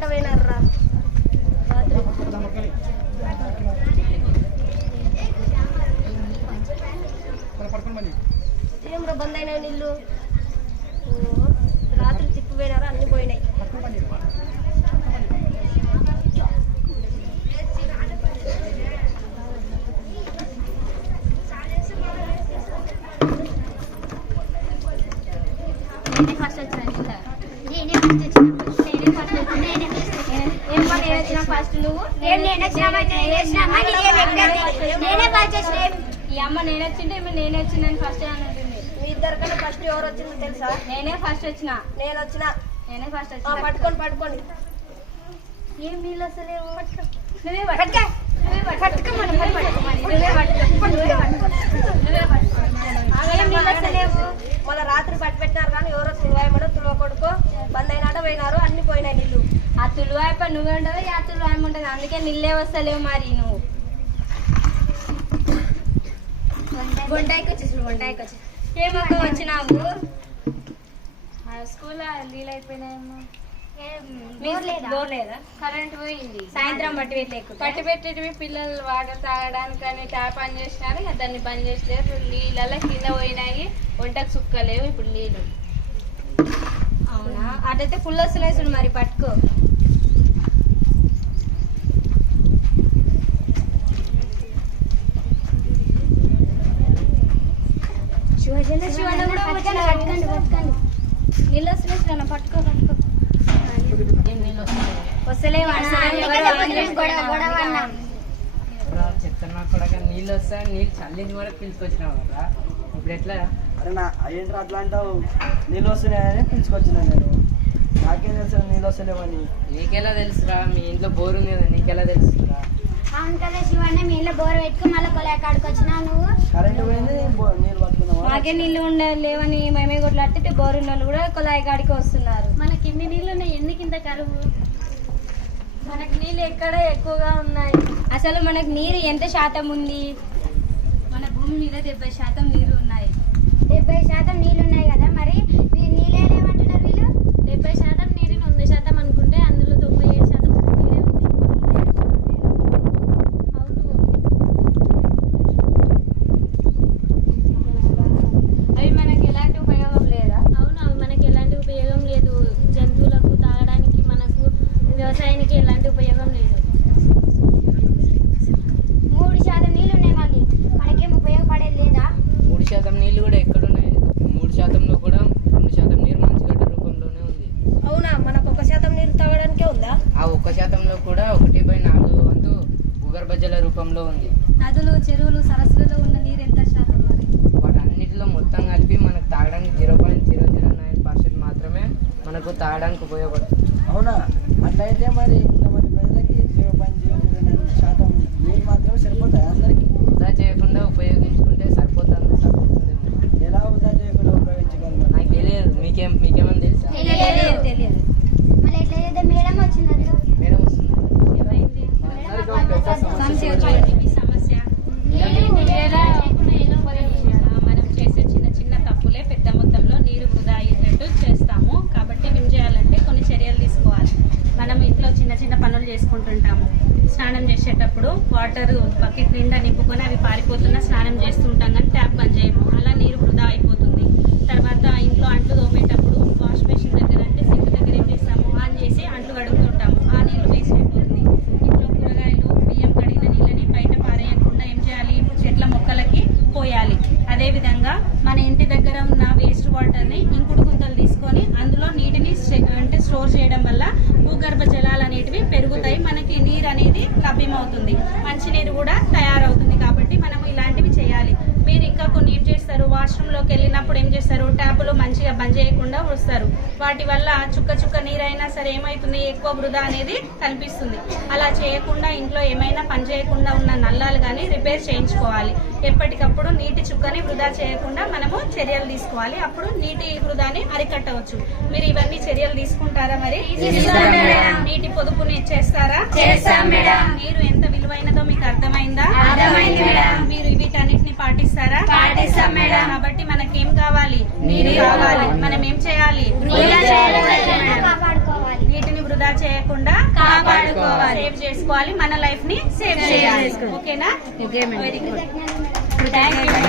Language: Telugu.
దాట పోయినారు రా ఏం రా బంద్ అయినాయి నీళ్ళు రాత్రి తిప్పి పోయినారా అన్ని పోయినాయి ఫస్ట్ నువ్వు ఈ అమ్మ నేను వచ్చింటే నేనే వచ్చిందని ఫస్ట్ అంటుంది మీ ఇద్దరికన్నా ఫస్ట్ ఎవరు వచ్చిందో తెలుసా నేనే ఫస్ట్ వచ్చిన నేనే ఫస్ట్ వచ్చిన పట్టుకోండి ఏం నీళ్ళు వస్తలేవు మళ్ళీ రాత్రి పట్టి పెట్టినారు కానీ ఎవరో తులువాయమనో తులువ కొడుకో బంద్ అయినాట పోయినారు అన్ని పోయినాయి నీళ్ళు ఆ తులువాయప నువ్వే ఉండవు ఆ తులువాయమ ఉంటుంది అందుకే నీళ్ళే వస్తలేవు మరి నువ్వు వంటాయికి వచ్చేసి ఏమక్క వచ్చినావు స్కూల్లో నీళ్ళు అయిపోయినాయేమో లేదా కరెంట్ పోయింది సాయంత్రం పట్టి పెట్టేటివి పిల్లలు వాటర్ తాగడానికని ట్యాప్ ఆన్ చేసినారు దాన్ని బంద్ చేసలేరు నీళ్ళ కింద పోయినాయి వంటకు సుక్కలేవు ఇప్పుడు నీళ్ళు అవునా అటైతే ఫుల్ వస్తున్నాయి చూడు మరి పట్టుకో నీళ్ళు వస్తున్నాయి పట్టుకో చెప్తున్నా కూడా నీళ్ళు వస్తాయి నీళ్ళు చల్లించి కూడా పిలుచుకొచ్చినావు కదా ఇప్పుడు ఎట్లా అరే ఏంటి అట్లా అంటావు నీళ్ళు వస్తున్నాయని పిలుచుకొచ్చినా నేను నాకేం తెలుసు నీళ్ళు వస్తలేవని నీకెలా తెలుసురా మీ ఇంట్లో బోర్ ఉంది కదా నీకెలా తెలుసురా అవును కదా శివన్న మీ ఇంట్లో బోర్ పెట్టుకుని మళ్ళీ కొలాయి కాడికి వచ్చినా నువ్వు కరెంట్ పోయింది నీళ్ళు పట్టుకున్నావా మాకే నీళ్ళు లేవని మేమే కొట్లాడితే బోరున్న వాళ్ళు కూడా కొలాయి కాడికి వస్తున్నారు మనకి ఇన్ని నీళ్ళు ఉన్నాయి ఎందుకు ఇంత కరువు మనకి నీళ్ళు ఎక్కడ ఎక్కువగా ఉన్నాయి అసలు మనకు నీరు ఎంత శాతం ఉంది మన భూమి మీద 70% నీరు ఉన్నాయి 70% నీళ్ళు ఉన్నాయి కదా మరి నీళ్ళే లేవంటున్నారు వీళ్ళు 70% నీరుని 100% అనుకుంటే అందులో 97% నీరే ఉంది అవి మనకి ఎలాంటి ఉపయోగం లేదా అవును అవి మనకి ఎలాంటి ఉపయోగం లేదు జంతువులకు తాగడానికి మనకు వ్యవసాయానికి ఎలాంటి ఉపయోగం లేదు 3% నీళ్ళు ఉన్నాయి మళ్ళీ మనకేం ఉపయోగపడేది లేదా 3% నీళ్ళు కూడా ఎక్కడున్నాయి 3%లో కూడా 2% నీరు మంచిగడ్డ రూపంలోనే ఉంది అవునా మనకు 1% నీరు తాగడానికే ఉందా ఆ 1%లో కూడా 1/4 వంతు భూగర్భ జల రూపంలో ఉంది నదులు చెరువులు సరస్సులలో ఉన్న నీరు ఎంత శాతం మరి వాటన్నిటిలో మొత్తం కలిపి మనకు తాగడానికి 0.009% మాత్రమే మనకు తాగడానికి ఉపయోగపడుతుంది అవునా అట్లయితే మరి ఇంతమంది ప్రజలకి 0.009% నీళ్ళు మాత్రమే సరిపోతాయి అందరికి వృధా చేయకుండా ఉపయోగించుకుంటే సరిపోతుంది ఎలా వృధా చేయకుండా ఉపయోగించగలరు నాకు తెలియదు మీకేమని తెలుసా తెలియదు మళ్ళీ ఎట్లయితే మేడం వచ్చింది మేడం వస్తుంది మనం చేసే చిన్న చిన్న తప్పులే పెద్ద మొత్తంలో నీరు వృధా అయ్యేటట్టు చేస్తాము కాబట్టి ఏం చేయాలంటే కొన్ని చర్యలు తీసుకోవాలి మనం ఇంట్లో చిన్న చిన్న పనులు చేసుకుంటుంటాము స్నానం చేసేటప్పుడు వాటర్ బకెట్ నిండా నింపుకొని అవి పారిపోతున్నా స్నానం చేస్తుంటాం కానీ ట్యాప్ బంద్ చేయము అలా నీరు వృధా అయిపోతుంది తర్వాత ఇంట్లో అంట్లు తోమేటప్పుడు వాష్ బేసిన్ దగ్గర అంటే సింక్ దగ్గర ఏం చేస్తాము ఆన్ చేసి అంట్లు కడుగుతుంటాము ఆ నీళ్ళు వేస్ట్ అయిపోతుంది ఇంట్లో కూరగాయలు బియ్యం కడిగిన నీళ్ళని బయట పారేయకుండా ఏం చేయాలి చెట్ల మొక్కలకి పోయాలి అదేవిధంగా మన ఇంటి దగ్గర ఉన్న వేస్ట్ వాటర్ని ఇంకుడు గుంతలు తీసుకొని అందులో నీటిని అంటే స్టోర్ చేయడం వల్ల భూగర్భ జలాలు అనేటివి పెరుగుతాయి మనకి నీరు అనేది లభ్యమవుతుంది మంచినీరు కూడా తయారవుతుంది కాబట్టి మనం ఇలాంటివి చేయాలి మీరు ఇంకా కొన్ని ఏం చేస్తారు వాష్రూమ్లోకి వెళ్ళినప్పుడు ఏం చేస్తారు ట్యాపులు మంచిగా బంద్ చేయకుండా వస్తారు వాటి వల్ల చుక్క చుక్క నీరైనా సరే ఏమవుతుంది ఎక్కువ వృధా అనేది కనిపిస్తుంది అలా చేయకుండా ఇంట్లో ఏమైనా పని చేయకుండా ఉన్న నల్లాలు కానీ రిపేర్ చేయించుకోవాలి ఎప్పటికప్పుడు నీటి చుక్కని వృధా చేయకుండా మనము చర్యలు తీసుకోవాలి అప్పుడు నీటి వృధాని అరికట్టవచ్చు మీరు ఇవన్నీ చర్యలు తీసుకుంటారా మరి నీటి పొదుపుని చేస్తారా నీరు ఎంత విలువైనదో మీకు అర్థమైందా మీరు వీటన్నిటిని పాటిస్తారా కాబట్టి మనకేం కావాలి నీరు కావాలి మనం ఏం చేయాలి నీటిని వృధా వృధా చేయకుండా కాపాడుకోవాలి. సేవ్ చేసుకోవాలి, మన లైఫ్ ని సేవ్ చేయాలి. ఓకేనా? Okay madam. Very good. Thank you.